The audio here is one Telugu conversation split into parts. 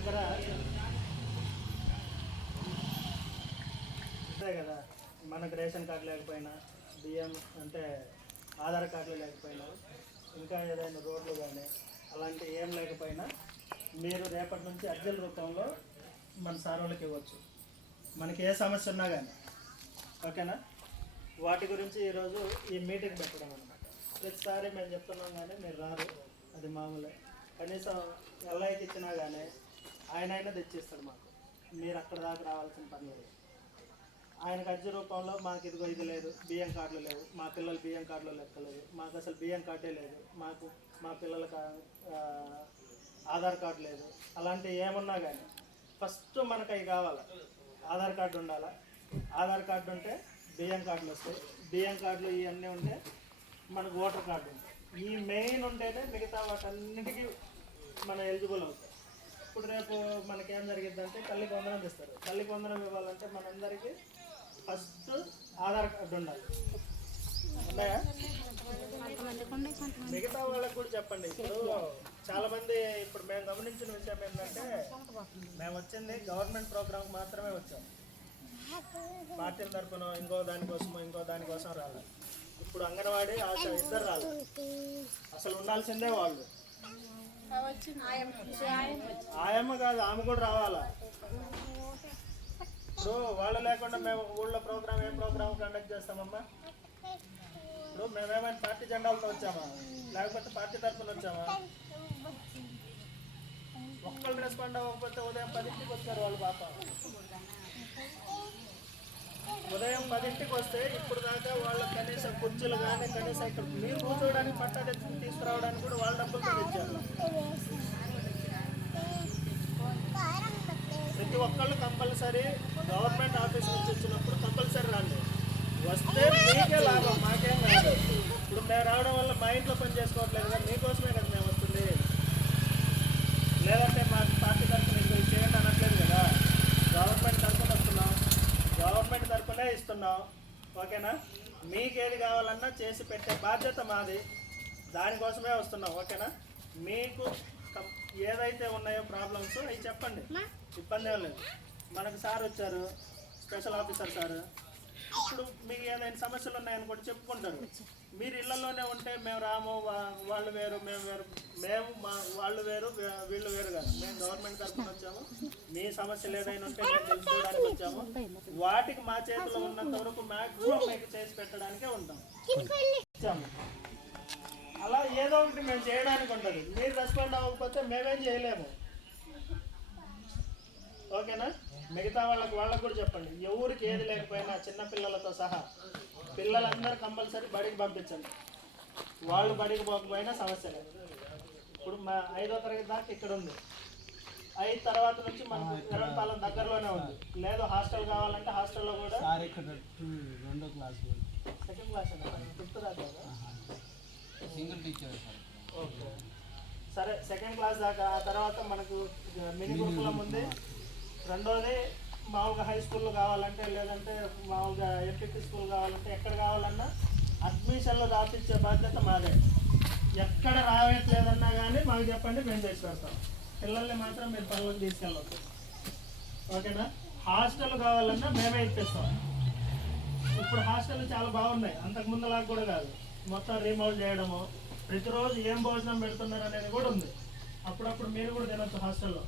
దగ్గర అంతే కదా, మనకు రేషన్ కార్డు లేకపోయినా, బియ్యం అంటే ఆధార్ కార్డులు లేకపోయినా, ఇంకా ఏదైనా రోడ్లు కానీ అలాంటి ఏం లేకపోయినా మీరు రేపటి నుంచి అర్జీల రూపంలో మన సార్ వాళ్ళకి ఇవ్వచ్చు. మనకి ఏ సమస్య ఉన్నా కానీ, ఓకేనా? వాటి గురించి ఈరోజు ఈ మీటింగ్ పెట్టడం అనమాట. ప్రతిసారి మేము చెప్తున్నాం కానీ మీరు రారు, అది మామూలే. కనీసం ఎల్ఐకి ఇచ్చినా కానీ ఆయన తెచ్చిస్తాడు మాకు, మీరు అక్కడ దాకా రావాల్సిన పని లేదు. ఆయనకు అర్జీ రూపంలో మాకు ఇదిగో ఇది లేదు, బియ్యం కార్డులు లేవు, మా పిల్లలు బియ్యం కార్డులో లెక్కలేదు, మాకు అసలు బియ్యం కార్డే లేదు, మాకు మా పిల్లలకు ఆధార్ కార్డు లేదు, అలాంటివి ఏమున్నా కానీ ఫస్ట్ మనకు అవి కావాలి. ఆధార్ కార్డు ఉండాలా, ఆధార్ కార్డు ఉంటే బియ్యం కార్డులు వస్తాయి, బియ్యం కార్డులు ఇవన్నీ ఉంటే మనకు ఓటర్ కార్డు ఉంటాయి. ఈ మెయిన్ ఉంటేనే మిగతా వాటన్నిటికీ మనం ఎలిజిబుల్ అవుతాం. ఇప్పుడు రేపు మనకేం జరిగిద్దంటే తల్లికి వందనం ఇస్తారు. తల్లికి వందనం ఇవ్వాలంటే మనందరికీ ఫస్ట్ ఆధార్ కార్డు ఉండాలి. ఉన్నాయా? మిగతా వాళ్ళకి కూడా చెప్పండి. ఇప్పుడు చాలామంది ఇప్పుడు మేము గమనించిన విషయం ఏంటంటే, మేము వచ్చింది గవర్నమెంట్ ప్రోగ్రామ్ మాత్రమే వచ్చాం. పార్టీల తరఫున ఇంకో దానికోసం రాలేదు. ఇప్పుడు అంగన్వాడీ ఆశ ఇద్దరు రాలేదు, అసలు ఉండాల్సిందే వాళ్ళు. ఆయమ్మ కాదు, ఆమె కూడా రావాలా. ఇప్పుడు వాళ్ళు లేకుండా మేము ఊళ్ళో ఏం ప్రోగ్రామ్ కండక్ట్ చేస్తామమ్మా? ఇప్పుడు మేమేమైనా పార్టీ జెండాలతో వచ్చామా, లేకపోతే పార్టీ తరఫున వచ్చామా? ఒక్కళ్ళు రెస్పాండ్ అవ్వకపోతే ఉదయం 10ంటికి వచ్చారు వాళ్ళు పాప. ఉదయం 10ంటికి వస్తే ఇప్పుడు దాకా వాళ్ళ కనీసం కుర్చీలు కానీ, కనీసం ఇక్కడ మీరు కూర్చోవడానికి పట్టా తెచ్చి తీసుకురావడానికి కూడా వాళ్ళ డబ్బులతో తెచ్చారు. ప్రతి ఒక్కళ్ళు కంపల్సరీ గవర్నమెంట్ ఆఫీస్ నుంచి వచ్చినప్పుడు కంపల్సరీ రండి. వస్తే మీకే లాభం, మాకేం కాదు. ఇప్పుడు మేము రావడం వల్ల మా ఇంట్లో పని చేసుకోవట్లేదు కదా, మీకోసమే కదా మేము వస్తుంది. లేదంటే మా పార్టీ తరఫున ఇది చేయండి అనట్లేదు కదా, గవర్నమెంట్ తరఫున వస్తున్నాం, గవర్నమెంట్ తరఫునే ఇస్తున్నాం. ఓకేనా? మీకేది కావాలన్నా చేసి పెట్టే బాధ్యత మాది, దానికోసమే వస్తున్నాం. ఓకేనా? మీకు ఏదైతే ఉన్నాయో ప్రాబ్లమ్స్ అవి చెప్పండి, ఇబ్బంది ఏం లేదు. మనకు సార్ వచ్చారు, స్పెషల్ ఆఫీసర్ సార్. ఇప్పుడు మీకు ఏదైనా సమస్యలు ఉన్నాయని కూడా చెప్పుకుంటారు. మీరు ఇళ్లలోనే ఉంటే మేము రాము, వాళ్ళు వేరు మేము వేరు, వాళ్ళు వేరు వీళ్ళు వేరు కాదు. మేము గవర్నమెంట్ తరఫున వచ్చాము, మీ సమస్యలు ఏదైనా ఉంటే మేము తెలుసుకోవడానికి వచ్చాము. వాటికి మా చేతిలో ఉన్నంత వరకు మ్యాక్సిమం మీకు చేసి పెట్టడానికే ఉంటాం. అలా ఏదో ఒకటి మేము చేయడానికి ఉంటుంది. మీరు రెస్పాండ్ అవ్వకపోతే మేమేం చేయలేము. ఓకేనా? మిగతా వాళ్ళకు కూడా చెప్పండి, ఎవరికి ఏది లేకపోయినా చిన్నపిల్లలతో సహా పిల్లలందరూ కంపల్సరీ బడికి పంపించండి. వాళ్ళు బడికి పోకపోయినా సమస్య లేదు. ఇప్పుడు మా 5వ తరగతి దాకా ఇక్కడ ఉంది, 5 తర్వాత నుంచి మనకు ఎర్రపాలెం దగ్గరలోనే ఉంది. లేదు హాస్టల్ కావాలంటే హాస్టల్లో కూడా సెకండ్ క్లాస్ 5th దాకా సింగిల్ టీచర్. ఓకే సరే, సెకండ్ క్లాస్ దాకా. ఆ తర్వాత మనకు మినీ గురుకులం ఉంది. రెండోది మామూలుగా హై స్కూల్లో కావాలంటే, లేదంటే మామూలుగా ఎంపీపీ స్కూల్ కావాలంటే, ఎక్కడ కావాలన్నా అడ్మిషన్లు రాపించే బాధ్యత మాదే. ఎక్కడ రావట్లేదన్నా కానీ మాకు చెప్పండి, మేము చేసి పెడతాం. పిల్లల్ని మాత్రం మీరు పనులకు తీసుకెళ్ళవచ్చు. ఓకేనా? హాస్టల్ కావాలన్నా మేమే ఇప్పిస్తాం. ఇప్పుడు హాస్టల్ చాలా బాగున్నాయి, అంతకుముందులాగా కూడా కాదు. మొత్తం రీమోల్డ్ చేయడము, ప్రతిరోజు ఏం భోజనం పెడుతున్నారు అనేది కూడా ఉంది. అప్పుడప్పుడు మీరు కూడా తినొచ్చు హాస్టల్లో.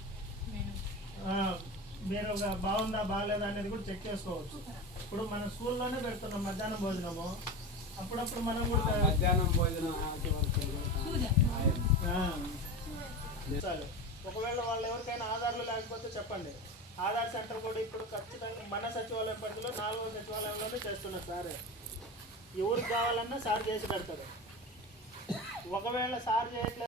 మీరు బాగుందా బాగాలేదా అనేది కూడా చెక్ చేసుకోవచ్చు. ఇప్పుడు మన స్కూల్లోనే పెడుతున్నాం మధ్యాహ్నం భోజనము, అప్పుడప్పుడు మనం కూడా మధ్యాహ్నం భోజనం. ఒకవేళ వాళ్ళు ఎవరికైనా ఆధార్లు లేకపోతే చెప్పండి. ఆధార్ సెంటర్ కూడా ఇప్పుడు ఖచ్చితంగా మన సచివాలయం పరిధిలో 4వ సచివాలయంలోనే చేస్తున్నారు సార్. ఎవరికి కావాలన్నా సార్ చేసి పెడతాడు. ఒకవేళ సార్ చేయట్లేదు